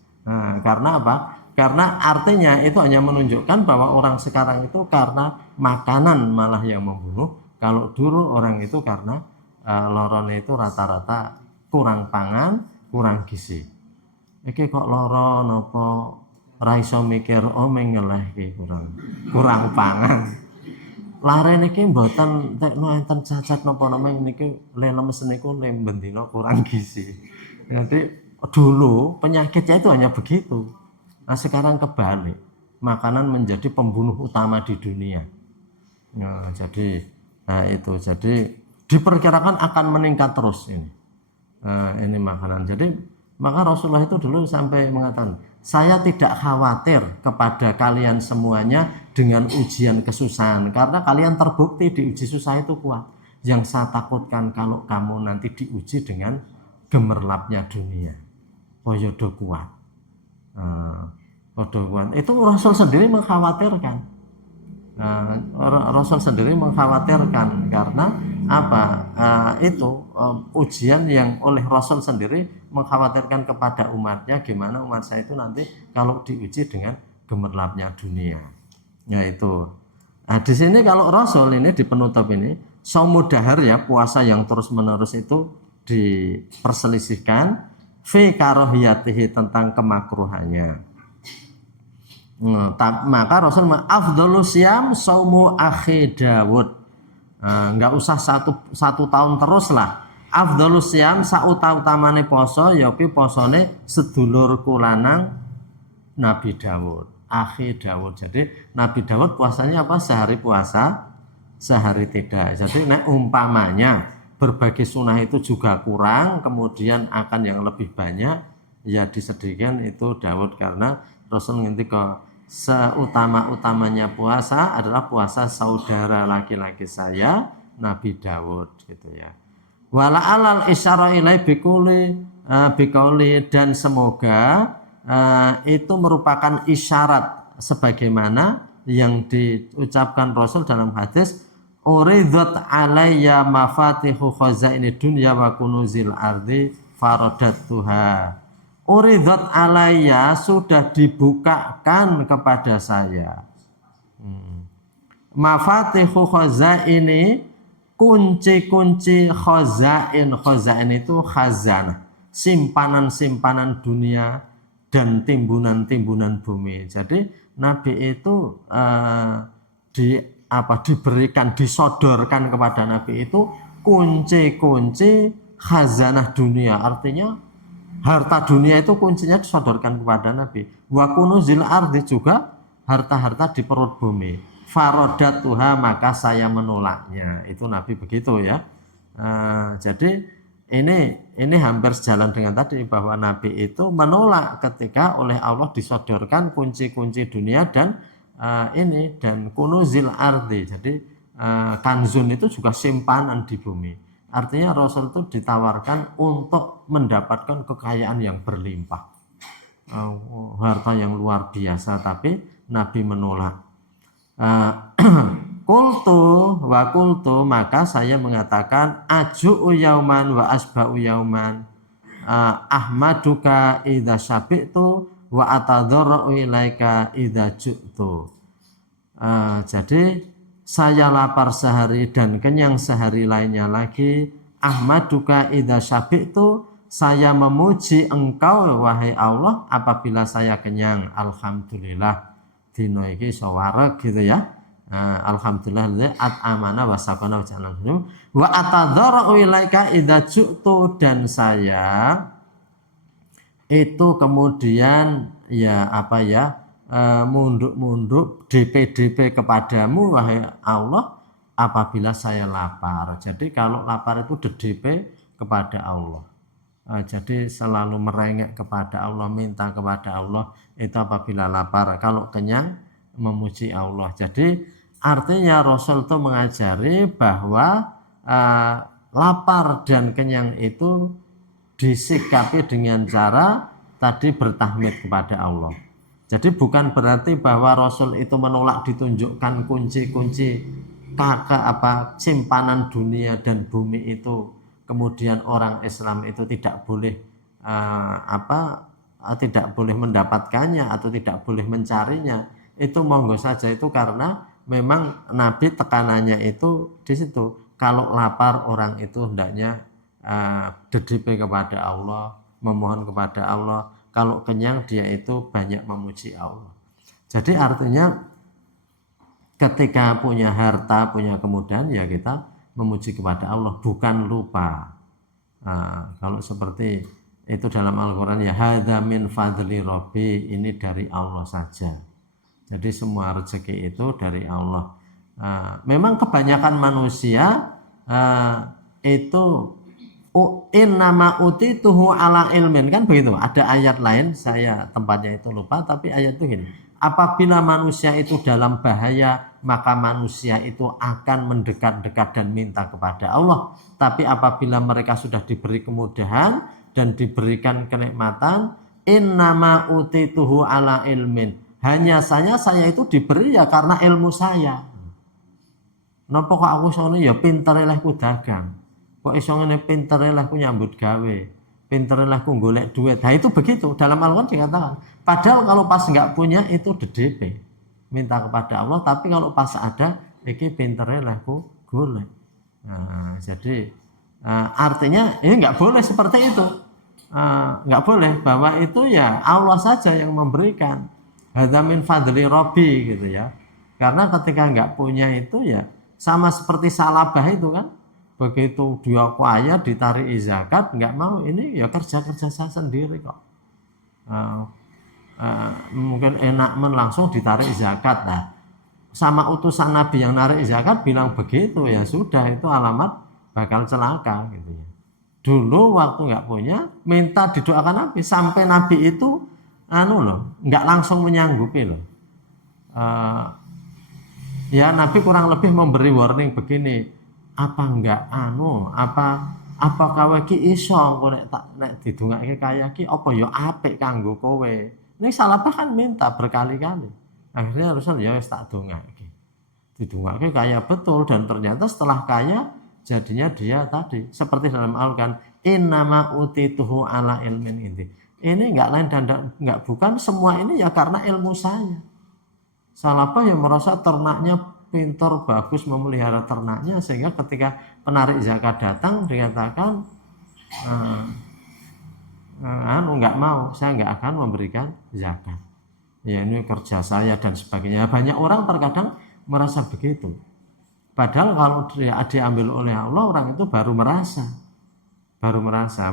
Karena apa? Karena artinya itu hanya menunjukkan bahwa orang sekarang itu karena makanan malah yang membunuh. Kalau dulu orang itu karena lorone itu rata-rata kurang pangan, kurang gizi. Iki kok loro napa ora iso mikir mengeleh iki kurang pangan. Lare niki mboten tekno enten cacat napa-napa niki lemes niku bendina kurang gizi. Jadi dulu penyakitnya itu hanya begitu. Nah sekarang kebalik, makanan menjadi pembunuh utama di dunia. Jadi diperkirakan akan meningkat terus ini makanan. Jadi maka Rasulullah itu dulu sampai mengatakan, saya tidak khawatir kepada kalian semuanya dengan ujian kesusahan, karena kalian terbukti diuji susah itu kuat. Yang saya takutkan kalau kamu nanti diuji dengan gemerlapnya dunia. Poyodo kuat. Itu Rasul sendiri mengkhawatirkan. Rasul sendiri mengkhawatirkan karena apa? Ujian yang oleh Rasul sendiri mengkhawatirkan kepada umatnya, gimana umat saya itu nanti kalau diuji dengan gemerlapnya dunia. Yaitu. Di sini kalau Rasul ini di penutup ini shaumud dahar ya, puasa yang terus-menerus itu diperselisihkan fi karahiyatihi tentang kemakruhannya. Maka Rasul afdhalus syam saumu akhi Dawud. Enggak usah satu tahun terus lah. Afdhalus syam sautamane poso ya kuwi posone sedulurku lanang Nabi Dawud, akhi Dawud. Jadi Nabi Dawud puasanya apa? Sehari puasa, sehari tidak. Jadi nek umpamanya berbagai sunnah itu juga kurang, kemudian akan yang lebih banyak, ya disediakan itu Daud, karena Rasul ngendika seutama-utamanya puasa adalah puasa saudara laki-laki saya Nabi Daud gitu ya. Wala alal isyara ilai bikauli dan semoga itu merupakan isyarat sebagaimana yang diucapkan Rasul dalam hadis uridat alayya mafatihu khazaini dunya wa kunuzil ardi faradatuha. Uridat alayya sudah dibukakan kepada saya. Mafatihu khazaini kunci-kunci khazain itu khazanah, simpanan-simpanan dunia dan timbunan-timbunan bumi. Jadi Nabi itu diberikan, disodorkan kepada Nabi itu kunci-kunci khazanah dunia. Artinya harta dunia itu kuncinya disodorkan kepada Nabi. Wa kunuzil ardi, juga harta-harta di perut bumi. Farodatuha, maka saya menolaknya. Itu Nabi begitu ya. Jadi ini hampir sejalan dengan tadi, bahwa Nabi itu menolak ketika oleh Allah disodorkan kunci-kunci dunia dan dan kunuzil ardi. Jadi kanzun itu juga simpanan di bumi. Artinya Rasul itu ditawarkan untuk mendapatkan kekayaan yang berlimpah, harta yang luar biasa, tapi Nabi menolak. Kultu, maka saya mengatakan aju'u yauman wa asba'u yauman, ahmaduka idza syabi'tu wa atadharra'u ilaika idza ju'tu. Jadi saya lapar sehari dan kenyang sehari lainnya lagi. Ahmaduka idza syabi'tu, saya memuji engkau wahai Allah apabila saya kenyang. Alhamdulillah dino iki iso wareg gitu ya. Alhamdulillah at'amana wa saqana wa ja'alna wa atadharra'u ilaika idza ju'tu, dan saya itu kemudian munduk DP kepadamu wahai Allah apabila saya lapar. Jadi kalau lapar itu DP kepada Allah. Jadi selalu merengek kepada Allah, minta kepada Allah itu apabila lapar. Kalau kenyang memuji Allah. Jadi artinya Rasul itu mengajari bahwa lapar dan kenyang itu disikapi dengan cara tadi bertahmid kepada Allah. Jadi bukan berarti bahwa Rasul itu menolak ditunjukkan kunci-kunci simpanan dunia dan bumi itu, kemudian orang Islam itu tidak boleh tidak boleh mendapatkannya atau tidak boleh mencarinya. Itu monggo saja, itu karena memang Nabi tekanannya itu di situ. Kalau lapar orang itu hendaknya dedipe kepada Allah, memohon kepada Allah. Kalau kenyang dia itu banyak memuji Allah. Jadi artinya ketika punya harta, punya kemudahan, ya kita memuji kepada Allah, bukan lupa. Kalau seperti itu dalam Al-Quran, ya hadza min fadli Rabbi, ini dari Allah saja. Jadi semua rezeki itu dari Allah. Memang kebanyakan manusia itu innama utituhu ala ilmin, kan begitu. Ada ayat lain, saya tempatnya itu lupa, tapi ayat itu gini: apabila manusia itu dalam bahaya, maka manusia itu akan mendekat-dekat dan minta kepada Allah. Tapi apabila mereka sudah diberi kemudahan dan diberikan kenikmatan, innama utituhu ala ilmin, hanya saya itu diberi ya karena ilmu saya. Napa kok aku sono ya pinter lah ku dagang, kok iso ngene pinter lah ku nyambut gawe, pinter lah ku golek duit. Nah itu begitu dalam Al-Quran dikatakan. Padahal kalau pas nggak punya itu DDP, minta kepada Allah. Tapi kalau pas ada, iki pinter lah ku golek. Jadi artinya ini nggak boleh seperti itu. Nggak boleh, bahwa itu ya Allah saja yang memberikan. Hadza min fadli Rabbi gitu ya. Karena ketika nggak punya itu ya sama seperti Salabah itu kan, begitu dia kaya ditarik zakat nggak mau, ini ya kerja saya sendiri kok. Mungkin enak langsung ditarik zakat. Nah, sama utusan Nabi yang narik zakat bilang begitu, ya sudah, itu alamat bakal celaka gitu ya. Dulu waktu nggak punya minta didoakan Nabi, sampai Nabi itu nggak langsung menyanggupi loh. Ya Nabi kurang lebih memberi warning begini, apa kowe ki iso nek didongake kaya ki apa ya apik kanggo kowe. Ini Salabah kan minta berkali-kali. Akhirnya Rasul ya wis tak dongake. Didongake kaya betul, dan ternyata setelah kaya jadinya dia tadi seperti dalam Al-Quran, innama utituhu ala ilmin inti. Ini enggak lain dan enggak bukan semua ini ya karena ilmu saya. Salabah yang merasa ternaknya pintar, bagus memelihara ternaknya, sehingga ketika penarik zakat datang dikatakan nggak mau, saya nggak akan memberikan zakat. Ya ini kerja saya dan sebagainya. Banyak orang terkadang merasa begitu. Padahal kalau dia diambil oleh Allah, orang itu baru merasa.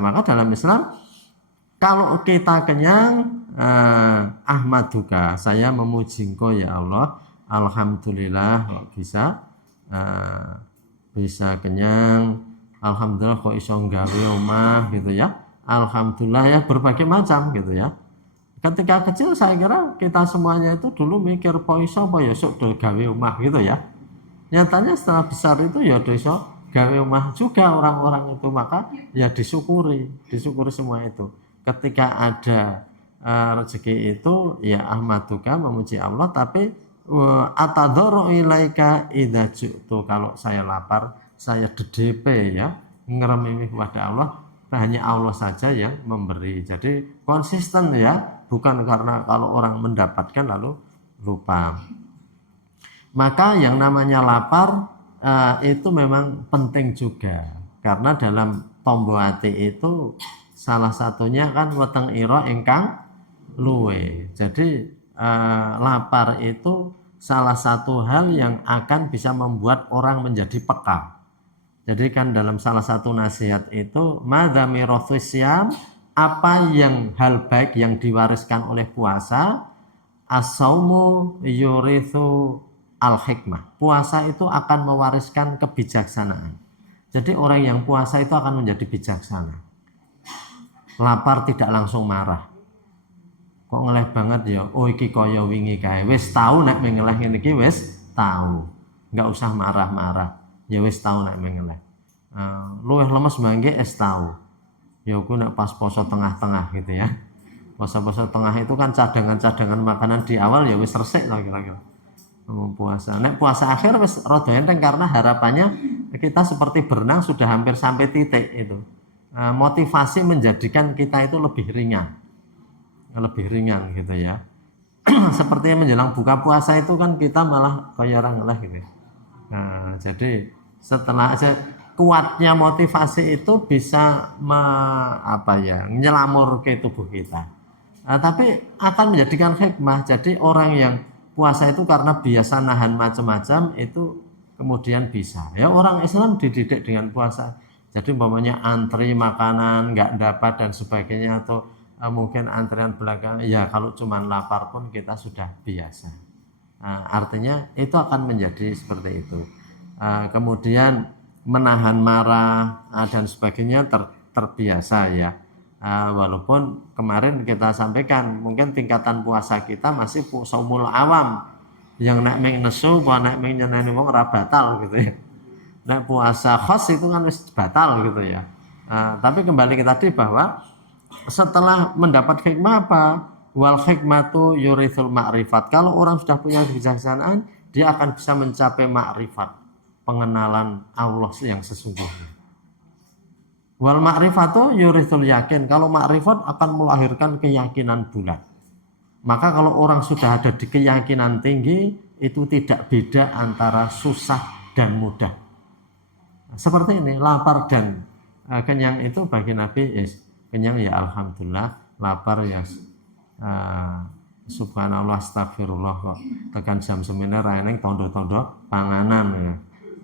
Maka dalam Islam, kalau kita kenyang, ahmaduka, saya memuji Engkau ya Allah, alhamdulillah kok bisa kenyang, alhamdulillah kok iso nggawe omah gitu ya, alhamdulillah ya, berbagai macam gitu ya. Ketika kecil saya kira kita semuanya itu dulu mikir po iso apa ya sok do gawe omah gitu ya. Nyatanya setelah besar itu ya do iso gawe omah juga orang-orang itu, maka ya disyukuri semua itu. Ketika ada rezeki itu ya ahmaduka, memuji Allah, tapi atadharu ilaika idza ji'tu, kalau saya lapar saya DDP ya, ngeremimi kepada Allah, hanya Allah saja yang memberi. Jadi konsisten ya, bukan karena kalau orang mendapatkan lalu lupa. Maka yang namanya lapar itu memang penting juga, karena dalam tombo ati itu salah satunya kan weteng ira ingkang luwe. Jadi lapar itu salah satu hal yang akan bisa membuat orang menjadi peka. Jadi kan dalam salah satu nasihat itu, madza mirathus syam, apa yang hal baik yang diwariskan oleh puasa, as-saumu yurithu al-hikmah. Puasa itu akan mewariskan kebijaksanaan. Jadi orang yang puasa itu akan menjadi bijaksana. Lapar tidak langsung marah. Kok ngeleh banget ya, oh iki kaya wingi kae, wis tahu nek mengeleh ngene iki, wis tahu, nggak usah marah-marah, ya wis tahu nek mengeleh. Luwih lemes mangke es tahu, ya aku nek pas poso tengah-tengah gitu ya, poso-poso tengah itu kan cadangan-cadangan makanan di awal ya wis resik lah kira-kira. Puasa, nek puasa akhir wis rada enteng, karena harapannya kita seperti berenang sudah hampir sampai titik itu. Motivasi menjadikan kita itu lebih ringan gitu ya. Sepertinya menjelang buka puasa itu kan kita malah kayak orang ngeleh gitu. Jadi setelah kuatnya motivasi itu bisa nyelamur ke tubuh kita. Tapi akan menjadikan hikmah. Jadi orang yang puasa itu karena biasa nahan macam-macam itu kemudian bisa. Ya orang Islam dididik dengan puasa. Jadi umpamanya antri makanan nggak dapat dan sebagainya, atau mungkin antrian belakang, ya kalau cuma lapar pun kita sudah biasa. Artinya itu akan menjadi seperti itu. Kemudian menahan marah dan sebagainya terbiasa ya. Walaupun kemarin kita sampaikan mungkin tingkatan puasa kita masih saumul awam, yang nek meng nesu, nek meng nyeneni wong ora batal gitu ya. Nek puasa khos itu kan wis batal gitu ya. Tapi kembali ke tadi bahwa setelah mendapat hikmah apa? Wal hikmatu yurithul ma'rifat. Kalau orang sudah punya kebijaksanaan, dia akan bisa mencapai ma'rifat, pengenalan Allah yang sesungguhnya. Wal ma'rifatu yurithul yakin. Kalau ma'rifat akan melahirkan keyakinan bulat. Maka kalau orang sudah ada di keyakinan tinggi, itu tidak beda antara susah dan mudah. Seperti ini, lapar dan kenyang itu bagi Nabi kenyang ya alhamdulillah, lapar ya subhanallah astagfirullah, kok tekan jam semene ra eneng tondo-tondo panganan ya.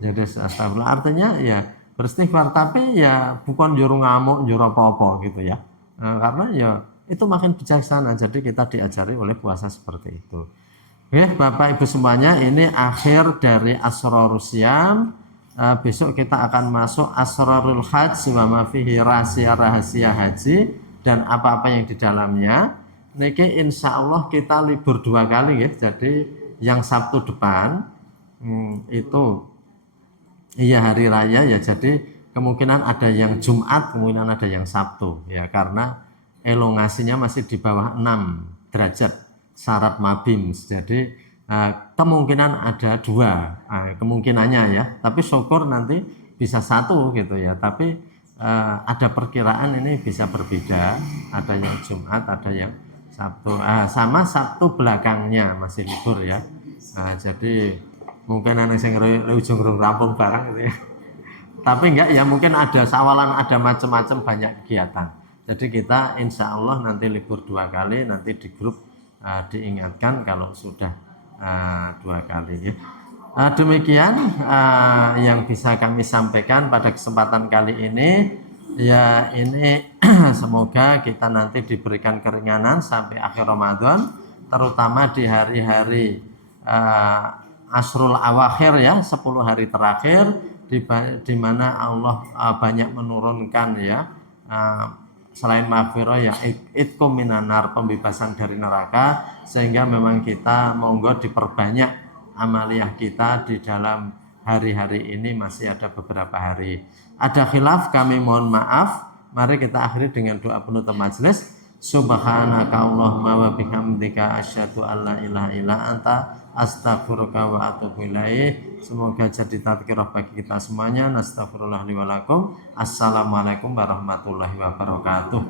Jadi astagfirullah artinya ya beristighfar, tapi ya bukan juru ngamuk, juru apa-apa gitu ya. Karena ya itu makin bijaksana. Jadi kita diajari oleh puasa seperti itu. Oke, Bapak Ibu semuanya, ini akhir dari Asrarus Syam. Besok kita akan masuk Asrarul Hajj wa ma fihi, rahasia haji dan apa-apa yang di dalamnya. Niki insya Allah kita libur 2 kali ya. Jadi yang Sabtu depan itu iya hari raya ya. Jadi kemungkinan ada yang Jumat, kemungkinan ada yang Sabtu ya, karena elongasinya masih di bawah 6 derajat syarat mabim. Jadi kemungkinan ada 2 kemungkinannya ya, tapi syukur nanti bisa 1 gitu ya. Tapi ada perkiraan ini bisa berbeda, ada yang Jumat, ada yang Sabtu, sama Sabtu belakangnya masih libur ya. Jadi Mungkin ana sing ujung rampung barang gitu ya. Tapi enggak ya, mungkin ada sawalan, ada macam-macam banyak kegiatan. Jadi kita insya Allah nanti libur 2 kali, nanti di grup diingatkan kalau sudah 2 kali ya. Demikian yang bisa kami sampaikan pada kesempatan kali ini. Ya ini semoga kita nanti diberikan keringanan sampai akhir Ramadan, terutama di hari-hari Asrul Awakhir ya, 10 hari terakhir di mana Allah banyak menurunkan ya selain maghfirah ya itqum minanar, pembebasan dari neraka, sehingga memang kita monggo diperbanyak amaliyah kita di dalam hari-hari ini. Masih ada beberapa hari ada khilaf, kami mohon maaf. Mari kita akhiri dengan doa penutup majelis. Subhanaka Allahumma wa bihamdika asyhadu an la ilaha illa anta astaghfiruka wa atubu ilaik. Semoga jadi tadzkirah bagi kita semuanya. Nastaghfirullah li wa lakum. Assalamualaikum warahmatullahi wabarakatuh.